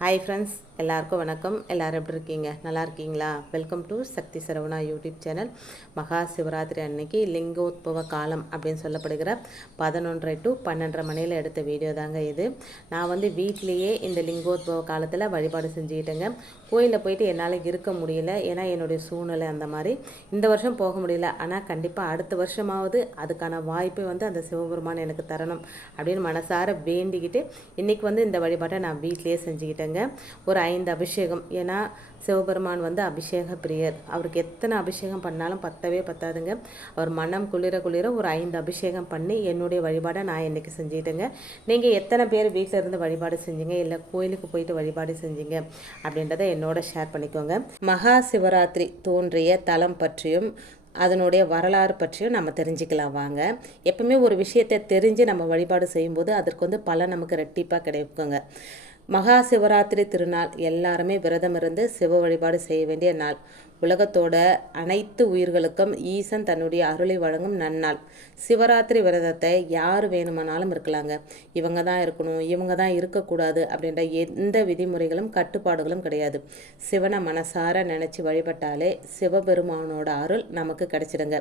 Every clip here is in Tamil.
ஹாய் ஃப்ரெண்ட்ஸ் எல்லாருக்கும் வணக்கம். எல்லாரும் எப்படி இருக்கீங்க? நல்லா இருக்கீங்களா? Welcome to Shakti Saravana YouTube channel Maha Shivaratri அன்னைக்கு லிங்கோத்பவ காலம் அப்படின்னு சொல்லப்படுகிற பதினொன்றரை டு பன்னெண்டரை மணியில் எடுத்த வீடியோ தாங்க இது. நான் வந்து வீட்லேயே இந்த லிங்கோத்பவ காலத்தில் வழிபாடு செஞ்சுக்கிட்டேங்க. கோயிலில் போயிட்டு என்னால் இருக்க முடியல. ஏன்னா என்னுடைய சூழ்நிலை அந்த மாதிரி. இந்த வருஷம் போக முடியல. ஆனால் கண்டிப்பாக அடுத்த வருஷமாவது அதுக்கான வாய்ப்பை வந்து அந்த சிவபெருமான் எனக்கு தரணும் அப்படின்னு மனசார வேண்டிக்கிட்டு இன்றைக்கி வந்து இந்த வழிபாட்டை நான் வீட்டிலேயே செஞ்சுக்கிட்டேங்க ஒரு ஐந்து அபிஷேகம். ஏன்னா சிவபெருமான் வந்து அபிஷேக பிரியர். அவருக்கு எத்தனை அபிஷேகம் பண்ணாலும் பத்தவே பத்தாதுங்க. அவர் மனம் குளிர குளிர ஒரு ஐந்து அபிஷேகம் பண்ணி என்னுடைய வழிபாடை நான் இன்றைக்கி செஞ்சுக்கிட்டேங்க நீங்கள் எத்தனை பேர் வீட்டில் இருந்து வழிபாடு செஞ்சீங்க? இல்லை கோயிலுக்கு போயிட்டு வழிபாடு செஞ்சீங்க? அப்படின்றத என்னோட ஷேர் பண்ணிக்கோங்க. மகா சிவராத்திரி தோன்றிய தலம் பற்றியும் அதனுடைய வரலாறு பற்றியும் நம்ம தெரிஞ்சுக்கலாம் வாங்க. எப்பவுமே ஒரு விஷயத்தை தெரிஞ்சு நம்ம வழிபாடு செய்யும்போது அதற்கு வந்து பலன் நமக்கு ரெட்டிப்பாக கிடைக்குங்க. மகா சிவராத்திரி திருநாள் எல்லாருமே விரதம் இருந்து சிவ வழிபாடு செய்ய வேண்டிய நாள். உலகத்தோட அனைத்து உயிர்களுக்கும் ஈசன் தன்னுடைய அருளை வழங்கும் நன்னாள். சிவராத்திரி விரதத்தை யார் வேணுமானாலும் இருக்கலாங்க. இவங்க தான் இருக்கணும் இவங்க தான் இருக்கக்கூடாது அப்படின்ற எந்த விதிமுறைகளும் கட்டுப்பாடுகளும் கிடையாது. சிவனை மனசார நினச்சி வழிபட்டாலே சிவபெருமானோட அருள் நமக்கு கிடைச்சிடுங்க.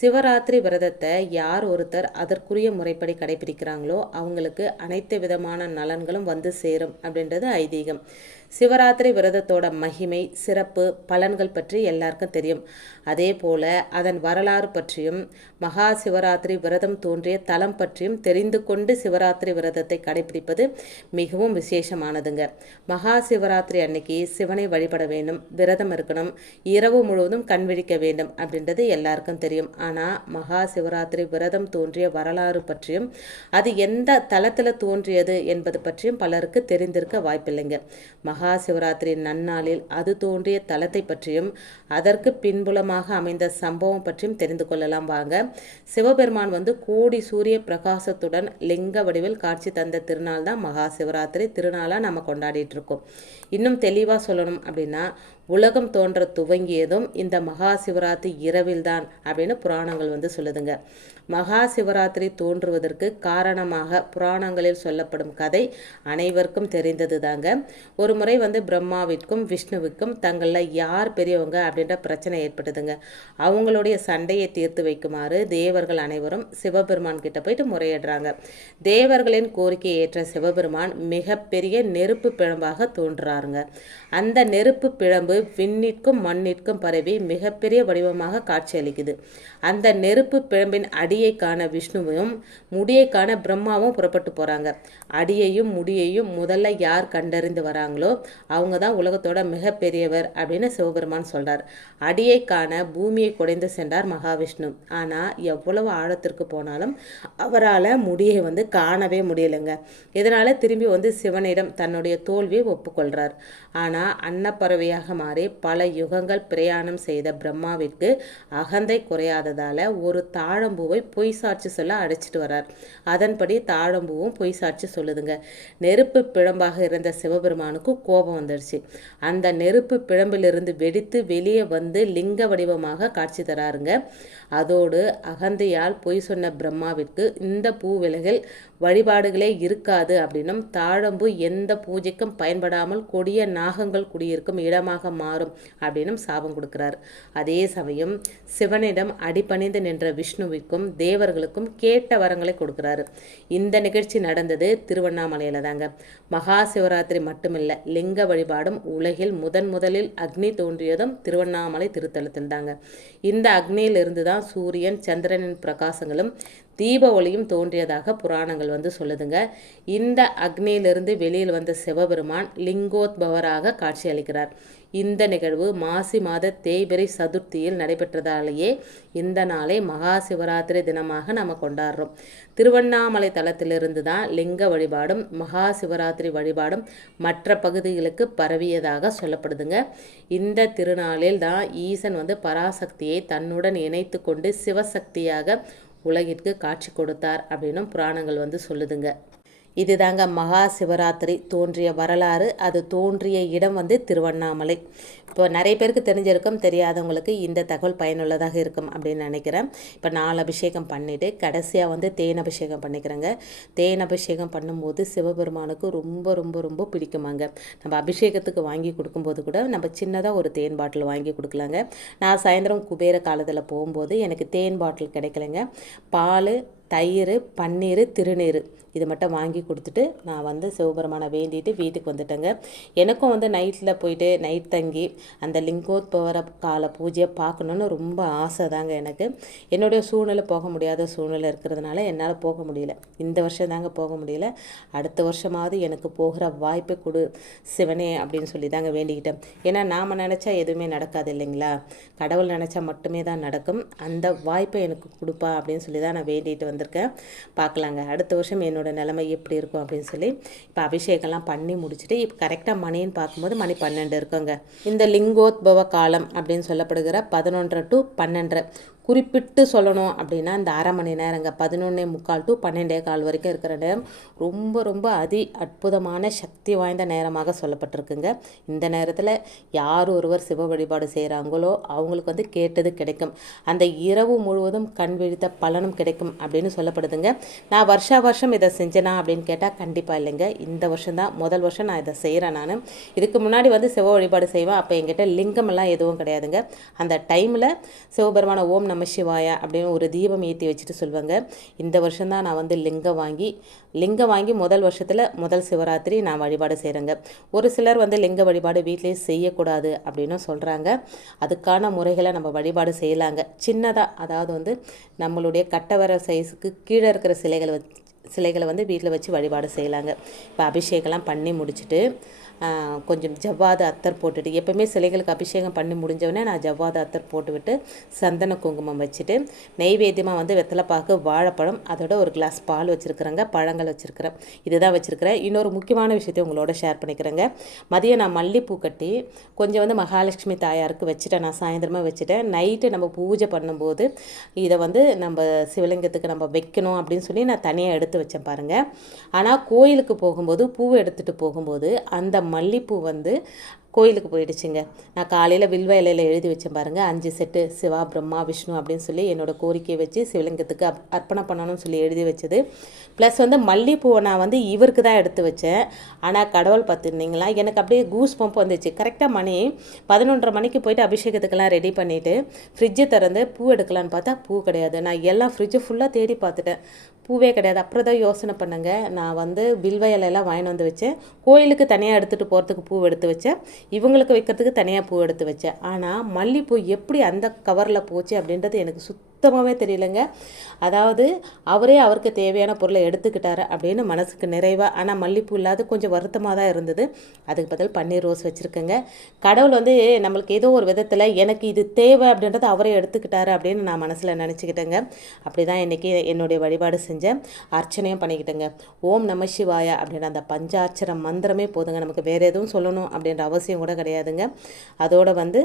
சிவராத்திரி விரதத்தை யார் ஒருத்தர் அதற்குரிய முறைப்படி கடைபிடிக்கிறாங்களோ அவங்களுக்கு அனைத்து விதமான நலன்களும் வந்து சேரும் அப்படின்றது ஐதீகம். சிவராத்திரி விரதத்தோட மகிமை சிறப்பு பலன்கள் பற்றி எல்லாருக்கும் தெரியும். அதே போல அதன் வரலாறு பற்றியும் மகா சிவராத்திரி விரதம் தோன்றிய தலம் பற்றியும் தெரிந்து கொண்டு சிவராத்திரி விரதத்தை கடைபிடிப்பது மிகவும் விசேஷமானதுங்க. மகா சிவராத்திரி அன்னைக்கு சிவனை வழிபட வேண்டும் விரதம் இருக்கணும் இரவு முழுவதும் கண் விழிக்க வேண்டும் அப்படின்றது எல்லாருக்கும் தெரியும். ஆனால் மகா சிவராத்திரி விரதம் தோன்றிய வரலாறு பற்றியும் அது எந்த தளத்தில் தோன்றியது என்பது பற்றியும் பலருக்கு தெரிந்திருக்க வாய்ப்பில்லைங்க. மகா மகா சிவராத்திரி நன்னாளில் அது தோன்றிய தலத்தை பற்றியும் அதற்கு பின்புலமாக அமைந்த சம்பவம் பற்றியும் தெரிந்து கொள்ளலாம். வாங்க சிவபெருமான் வந்து கோடி சூரிய பிரகாசத்துடன் லிங்க வடிவில் காட்சி தந்த திருநாள் தான் மகா சிவராத்திரி திருநாளாக நம்ம கொண்டாடிட்டு இருக்கோம். இன்னும் தெளிவாக சொல்லணும் அப்படின்னா உலகம் தோன்ற துவங்கியதும் இந்த மகா சிவராத்திரி இரவில்தான் அப்படின்னு புராணங்கள் வந்து சொல்லுதுங்க. மகா சிவராத்திரி தோன்றுவதற்கு காரணமாக புராணங்களில் சொல்லப்படும் கதை அனைவருக்கும் தெரிந்தது தாங்க ஒரு முறை வந்து பிரம்மாவிற்கும் விஷ்ணுவுக்கும் தங்களில் யார் பெரியவங்க அப்படின்ற பிரச்சனை ஏற்பட்டதுங்க. அவங்களுடைய சண்டையை தீர்த்து வைக்குமாறு தேவர்கள் அனைவரும் சிவபெருமான் கிட்ட போயிட்டு முறையிடுறாங்க. தேவர்களின் கோரிக்கையை ஏற்ற சிவபெருமான் மிகப்பெரிய நெருப்பு பிழம்பாக தோன்றுறாருங்க. அந்த நெருப்பு பிழம்பு விண்ணிற்கும் மண்ணிற்கும் பரவி மிகப்பெரிய வடிவமாக காட்சியளிக்குது. அந்த நெருப்பு பிழம்பின் அடியை காண விஷ்ணுவையும் முடியை காண பிரம்மாவும் புறப்பட்டு போகிறாங்க அடியையும் முடியையும் முதல்ல யார் கண்டறிந்து வராங்களோ அவங்க தான் உலகத்தோட மிகப்பெரியவர் அப்படின்னு சிவபெருமான் சொல்கிறார் அடியை காண பூமியை குடைந்து சென்றார் மகாவிஷ்ணு. ஆனால் எவ்வளவு ஆழத்திற்கு போனாலும் அவரால் முடியை வந்து காணவே முடியலைங்க. இதனால் திரும்பி வந்து சிவனிடம் தன்னுடைய தோல்வியை ஒப்புக்கொள்கிறார் ஆனால் அன்னப்பறவையாக மாறி பல யுகங்கள் பிரயாணம் செய்த பிரம்மாவிற்கு அகந்தை குறையாததால் ஒரு தாழம்பூவை பொய் சாட்சி சொல்ல அடைச்சிட்டு வரார் அதன்படி தாழம்பூவும் பொய் சாட்சி சொல்லுதுங்க. நெருப்பு பிழம்பாக இருந்த சிவபெருமானுக்கு கோபம் வந்துடுச்சு. அந்த நெருப்பு பிழம்பிலிருந்து வெடித்து வெளியே வந்து லிங்க வடிவமாக காட்சி தராருங்க. அதோடு அகந்தையால் பொய் சொன்ன பிரம்மாவிற்கு இந்த பூ விலகில் வழிபாடுகளே இருக்காது அப்படின்னும் தாழம்பு எந்த பூஜைக்கும் பயன்படாமல் கொடிய நாகங்கள் குடியிருக்கும் இடமாக மாறும் அப்படின்னு சாபம் கொடுக்கிறார். அதே சமயம் சிவனிடம் அடிபணிந்து நின்ற விஷ்ணுவிற்கும் தேவர்களுக்கும் கேட்ட வரங்களை கொடுக்கிறாரு. இந்த நிகழ்ச்சி நடந்தது திருவண்ணாமலையில் தாங்க. மகா சிவராத்திரி மட்டுமில்லை லிங்க வழிபாடும் உலகில் முதன் முதலில் அக்னி தோன்றியதும் திருவண்ணாமலை திருத்தலத்தில் தாங்க. இந்த அக்னியிலிருந்து தான் சூரியன் சந்திரனின் பிரகாசங்களும் தீப ஒளியும் தோன்றியதாக புராணங்கள் வந்து சொல்லுதுங்க. இந்த அக்னியிலிருந்து வெளியில் வந்த சிவபெருமான் லிங்கோத்பவராக காட்சியளிக்கிறார். இந்த நிகழ்வு மாசி மாத தேய்பிரை சதுர்த்தியில் நடைபெற்றதாலேயே இந்த நாளை மகா சிவராத்திரி தினமாக நம்ம கொண்டாடுறோம். திருவண்ணாமலை தலத்திலிருந்து தான் லிங்க வழிபாடும் மகா சிவராத்திரி வழிபாடும் மற்ற பகுதிகளுக்கு பரவியதாக சொல்லப்படுதுங்க. இந்த திருநாளில் தான் ஈசன் வந்து பராசக்தியை தன்னுடன் இணைத்து கொண்டு சிவசக்தியாக உலகிற்கு காட்சி கொடுத்தார் அப்படின்னும் புராணங்கள் வந்து சொல்லுதுங்க. இதுதாங்க மகா சிவராத்திரி. தோன்றிய வரலாறு அது தோன்றிய இடம் வந்து திருவண்ணாமலை. இப்போ நிறைய பேருக்கு தெரிஞ்சிருக்கும் தெரியாதவங்களுக்கு இந்த தகவல் பயனுள்ளதாக இருக்கும் அப்படின்னு நினைக்கிறேன். இப்போ நாலு அபிஷேகம் பண்ணிவிட்டு கடைசியாக வந்து தேன் அபிஷேகம் பண்ணிக்கிறேங்க. தேன் அபிஷேகம் பண்ணும்போது சிவபெருமானுக்கு ரொம்ப ரொம்ப ரொம்ப பிடிக்குமாங்க. நம்ம அபிஷேகத்துக்கு வாங்கி கொடுக்கும்போது கூட நம்ம சின்னதாக ஒரு தேன் பாட்டில் வாங்கி கொடுக்கலாங்க. நான் சாயந்தரம் குபேர காலத்தில் போகும்போது எனக்கு தேன் பாட்டில் கிடைக்கலைங்க. பால் தயிர் பன்னீர் திருநீர் இது மட்டும் வாங்கி கொடுத்துட்டு நான் வந்து சிவபெருமானை வேண்டிட்டு வீட்டுக்கு வந்துட்டேங்க. எனக்கும் வந்து நைட்டில் போயிட்டு நைட் தங்கி அந்த லிங்கோத்பவர கால பூஜையை பார்க்கணுன்னு ரொம்ப ஆசை தாங்க எனக்கு. என்னுடைய சூழ்நிலை போக முடியாத சூழ்நிலை இருக்கிறதுனால என்னால் போக முடியல. இந்த வருஷம் தாங்க போக முடியல. அடுத்த வருஷமாவது எனக்கு போகிற வாய்ப்பை கொடு சிவனே அப்படின்னு சொல்லி தாங்க வேண்டிக்கிட்டேன். ஏன்னா நாம் நினச்சா எதுவுமே நடக்காது இல்லைங்களா? கடவுள் நினச்சா மட்டுமே தான் நடக்கும். அந்த வாய்ப்பை எனக்கு கொடுப்பா அப்படின்னு சொல்லி தான் நான் வேண்டிட்டு வந்திருக்கேன். பார்க்கலாங்க. அடுத்த வருஷம் என்னோட நிலைமை எப்படி இருக்கும் அப்படின்னு சொல்லி இப்போ அபிஷேகம்லாம் பண்ணி முடிச்சுட்டு இப்போ கரெக்டாக மணின்னு பார்க்கும்போது மணி பன்னெண்டு இருக்குங்க. இந்த லிங்கோத்பவ காலம் அப்படின்னு சொல்லப்படுகிற பதினொன்று டு பன்னெண்டு. குறிப்பிட்டு சொல்லணும் அப்படின்னா இந்த அரை மணி நேரங்க பதினொன்னே முக்கால் டு பன்னெண்டே கால் வரைக்கும் இருக்கிற நேரம் ரொம்ப ரொம்ப அதி அற்புதமான சக்தி வாய்ந்த நேரமாக சொல்லப்பட்டிருக்குங்க. இந்த நேரத்தில் யார் ஒருவர் சிவ வழிபாடு செய்கிறாங்களோ அவங்களுக்கு வந்து கேட்டது கிடைக்கும். அந்த இரவு முழுவதும் கண் விழித்த பலனும் கிடைக்கும் அப்படின்னு சொல்லப்படுதுங்க. நான் வருஷா வருஷம் இதை செஞ்சேனா அப்படின்னு கேட்டால் கண்டிப்பாக இல்லைங்க. இந்த வருஷம் தான் முதல் வருஷம் நான் இதை செய்கிறேன் நான். இதுக்கு முன்னாடி வந்து சிவ வழிபாடு செய்வேன் அப்போ எங்கிட்ட லிங்கமெல்லாம் எதுவும் கிடையாதுங்க. அந்த டைமில் சிவபெருமான ஓம் நம்ம சிவாயா அப்படின்னு ஒரு தீபம் ஏற்றி வச்சுட்டு சொல்லுவாங்க இந்த வருஷம் தான் நான் வந்து லிங்கம் வாங்கி லிங்கம் வாங்கி முதல் வருஷத்தில் முதல் சிவராத்திரி நான் வழிபாடு செய்கிறேங்க ஒரு சிலர் வந்து லிங்க வழிபாடு வீட்டிலேயே செய்யக்கூடாது அப்படின்னு சொல்கிறாங்க அதுக்கான முறைகளை நம்ம வழிபாடு செய்யலாங்க. சின்னதாக அதாவது வந்து நம்மளுடைய கட்டவர சைஸுக்கு கீழே இருக்கிற சிலைகளை வச்சு சிலைகளை வந்து வீட்டில் வச்சு வழிபாடு செய்யலாங்க. இப்போ அபிஷேகம்லாம் பண்ணி முடிச்சுட்டு கொஞ்சம் ஜவ்வாது அத்தர் போட்டுட்டு எப்போவுமே சிலைகளுக்கு அபிஷேகம் பண்ணி முடிஞ்சவொடனே நான் ஜவ்வாது அத்தர் போட்டுவிட்டு சந்தன குங்குமம் வச்சுட்டு நெய்வேத்தியமாக வந்து வெத்தலைப்பாக்கு வாழைப்பழம் அதோட ஒரு கிளாஸ் பால் வச்சுருக்குறேங்க பழங்கள் வச்சுருக்கிறேன். இதுதான் வச்சுருக்கிறேன். இன்னொரு முக்கியமான விஷயத்தை உங்களோட ஷேர் பண்ணிக்கிறேங்க. மதியம் நான் மல்லிப்பூ கட்டி கொஞ்சம் வந்து மகாலட்சுமி தாயாருக்கு வச்சுட்டேன். நான் சாயந்தரமாக வச்சுட்டேன். நைட்டு நம்ம பூஜை பண்ணும்போது இதை வந்து நம்ம சிவலிங்கத்துக்கு நம்ம வைக்கணும் அப்படின்னு சொல்லி நான் தனியாக எடுத்து வச்சேன் பாருங்கள் ஆனால் கோயிலுக்கு போகும்போது பூவை எடுத்துகிட்டு போகும்போது அந்த மல்லிப்பூ வந்து கோயிலுக்கு போயிடுச்சுங்க. நான் காலையில் வில்வ இலையில் எழுதி வச்சேன் பாருங்கள் அஞ்சு செட்டு சிவா பிரம்மா விஷ்ணு அப்படின்னு சொல்லி என்னோடய கோரிக்கையை வச்சு சிவலிங்கத்துக்கு அப் அர்ப்பணம் பண்ணணும்னு சொல்லி எழுதி வச்சது. ப்ளஸ் வந்து மல்லிப்பூவை நான் வந்து இவருக்கு தான் எடுத்து வச்சேன். ஆனால் கடவுள் பார்த்துருந்தீங்களா? எனக்கு அப்படியே கூஸ் பம்ப் வந்துச்சு. கரெக்டாக மணி பதினொன்றரை மணிக்கு போயிட்டு அபிஷேகத்துக்கெல்லாம் ரெடி பண்ணிவிட்டு ஃப்ரிட்ஜை திறந்து பூ எடுக்கலான்னு பார்த்தா பூ கிடையாது. நான் எல்லாம் ஃப்ரிட்ஜை ஃபுல்லாக தேடி பார்த்துட்டேன். பூவே கிடையாது. அப்புறம் தான் யோசனை பண்ணுங்க. நான் வந்து வில்வ இலையெல்லாம் வாங்கிட்டு வந்து வச்சேன். கோயிலுக்கு தனியாக எடுத்துகிட்டு போகிறதுக்கு பூ எடுத்து வச்சேன். இவங்களுக்கு வைக்கிறதுக்கு தனியாக பூ எடுத்து வச்சேன். ஆனால் மல்லிப்பூ எப்படி அந்த கவரில் போச்சு அப்படின்றது எனக்கு சுத் சுத்தமாகவே தெரியலங்க. அதாவது அவரே அவருக்கு தேவையான பொருளை எடுத்துக்கிட்டாரு அப்படின்னு மனசுக்கு நிறைவாக ஆனால் மல்லிப்பூ இல்லாத கொஞ்சம் வருத்தமாக தான் இருந்தது. அதுக்கு பதில் பன்னீர் ரோஸ் வச்சுருக்கேங்க. கடவுள் வந்து நம்மளுக்கு ஏதோ ஒரு விதத்தில் எனக்கு இது தேவை அப்படின்றத அவரே எடுத்துக்கிட்டாரு அப்படின்னு நான் மனசில் நினச்சிக்கிட்டேங்க. அப்படி தான் இன்றைக்கி என்னுடைய வழிபாடு செஞ்சேன். அர்ச்சனையும் பண்ணிக்கிட்டேங்க. ஓம் நம சிவாயா அப்படின்ற அந்த பஞ்சாட்சர மந்திரமே போதுங்க. நமக்கு வேறு எதுவும் சொல்லணும் அப்படின்ற அவசியம் கூட கிடையாதுங்க. அதோடு வந்து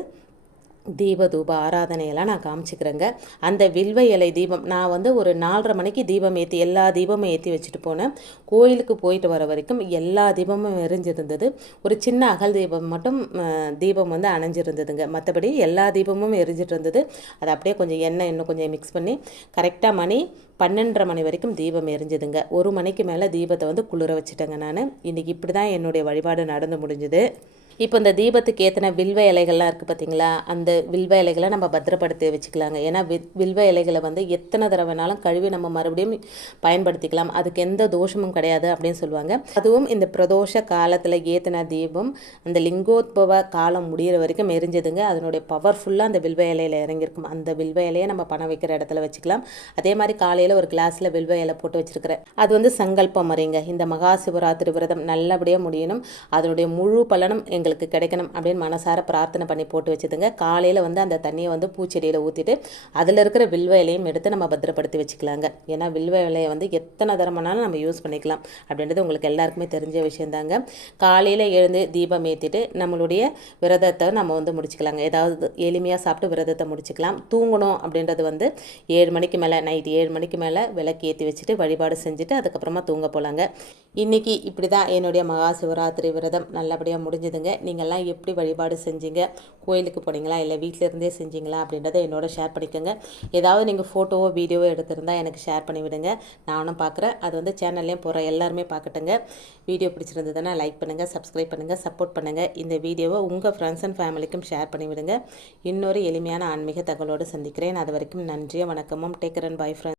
தீப தூப ஆராதனையெல்லாம் நான் காமிச்சிக்கிறேங்க. அந்த வில்வ இலை தீபம் நான் வந்து ஒரு நாலரை மணிக்கு தீபம் ஏற்றி எல்லா தீபமும் ஏற்றி வச்சுட்டு போனேன். கோயிலுக்கு போயிட்டு வர வரைக்கும் எல்லா தீபமும் எரிஞ்சிருந்தது. ஒரு சின்ன அகல் தீபம் மட்டும் தீபம் வந்து அணைஞ்சிருந்ததுங்க. மற்றபடி எல்லா தீபமும் எரிஞ்சிட்டு இருந்தது அதை அப்படியே கொஞ்சம் எண்ணெய் இன்னும் கொஞ்சம் மிக்ஸ் பண்ணி கரெக்டாக மணி பன்னெண்டரை மணி வரைக்கும் தீபம் எரிஞ்சுதுங்க. ஒரு மணிக்கு மேலே தீபத்தை வந்து குளிர வச்சுட்டேங்க நான். இன்றைக்கி இப்படி தான் என்னுடைய வழிபாடு நடந்து முடிஞ்சுது. இப்போ இந்த தீபத்துக்கு ஏற்றின வில்வ இலைகள்லாம் இருக்குது பார்த்தீங்களா? அந்த வில்வ இலைகளை நம்ம பத்திரப்படுத்தி வச்சுக்கலாங்க. ஏன்னா வில்வ இலைகளை வந்து எத்தனை தடவைனாலும் கழுவி நம்ம மறுபடியும் பயன்படுத்திக்கலாம். அதுக்கு எந்த தோஷமும் கிடையாது அப்படின்னு சொல்லுவாங்க. அதுவும் இந்த பிரதோஷ காலத்தில் ஏற்றின தீபம் அந்த லிங்கோத்பவ காலம் முடிகிற வரைக்கும் எரிஞ்சதுங்க. அதனுடைய பவர்ஃபுல்லாக அந்த வில்வ இலையில் இறங்கியிருக்கும். அந்த வில்வ இலையை நம்ம பணம் வைக்கிற இடத்துல வச்சுக்கலாம். அதே மாதிரி காலையில் ஒரு கிளாஸில் வில்வ இலை போட்டு வச்சுருக்கிறேன். அது வந்து சங்கல்பம் மறைங்க. இந்த மகா சிவராத்திரி விரதம் நல்லபடியாக முடியணும். அதனுடைய முழு பலனும் எங்கள் எங்களுக்கு கிடைக்கணும் அப்படின்னு மனசார பிரார்த்தனை பண்ணி போட்டு வச்சுதுங்க. காலையில் வந்து அந்த தண்ணியை வந்து பூச்செடியில் ஊற்றிட்டு அதில் இருக்கிற வில்வ இலையும் எடுத்து நம்ம பத்திரப்படுத்தி வச்சுக்கலாங்க. ஏன்னா வில்வ இலையை வந்து எத்தனை தரமானாலும் நம்ம யூஸ் பண்ணிக்கலாம். அப்படின்றது உங்களுக்கு எல்லாருக்குமே தெரிஞ்ச விஷயந்தாங்க. காலையில் எழுந்து தீபம் ஏற்றிட்டு நம்மளுடைய விரதத்தை நம்ம வந்து முடிச்சுக்கலாங்க. ஏதாவது எளிமையாக சாப்பிட்டு விரதத்தை முடிச்சுக்கலாம். தூங்கணும் அப்படின்றது வந்து ஏழு மணிக்கு மேலே நைட் ஏழு மணிக்கு மேலே விளக்கு ஏற்றி வச்சுட்டு வழிபாடு செஞ்சுட்டு அதுக்கப்புறமா தூங்க போகலாங்க இன்றைக்கி இப்படி தான் என்னுடைய மகா சிவராத்திரி விரதம் நல்லபடியாக முடிஞ்சுதுங்க. நீங்கள்லாம் எப்படி வழிபாடு செஞ்சீங்க? கோயிலுக்கு போனீங்களா? இல்லை வீட்டில் இருந்தே செஞ்சீங்களா? அப்படின்றத என்னோட ஷேர் பண்ணிக்கோங்க. ஏதாவது நீங்கள் ஃபோட்டோவோ வீடியோவோ எடுத்திருந்தால் எனக்கு ஷேர் பண்ணி விடுங்க. நானும் பார்க்குறேன். அது வந்து சேனல்லையும் போகிற எல்லாருமே பார்க்கட்டுங்க. வீடியோ பிடிச்சிருந்ததுன்னா லைக் பண்ணுங்கள் சப்ஸ்கிரைப் பண்ணுங்கள் சப்போர்ட் பண்ணுங்கள் இந்த வீடியோவை உங்கள் ஃப்ரெண்ட்ஸ் அண்ட் ஃபேமிலிக்கும் ஷேர் பண்ணி விடுங்க. இன்னொரு எளிமையான ஆன்மீக தகவலோடு சந்திக்கிறேன். அது வரைக்கும் நன்றியும் வணக்கமும். Taker and by friend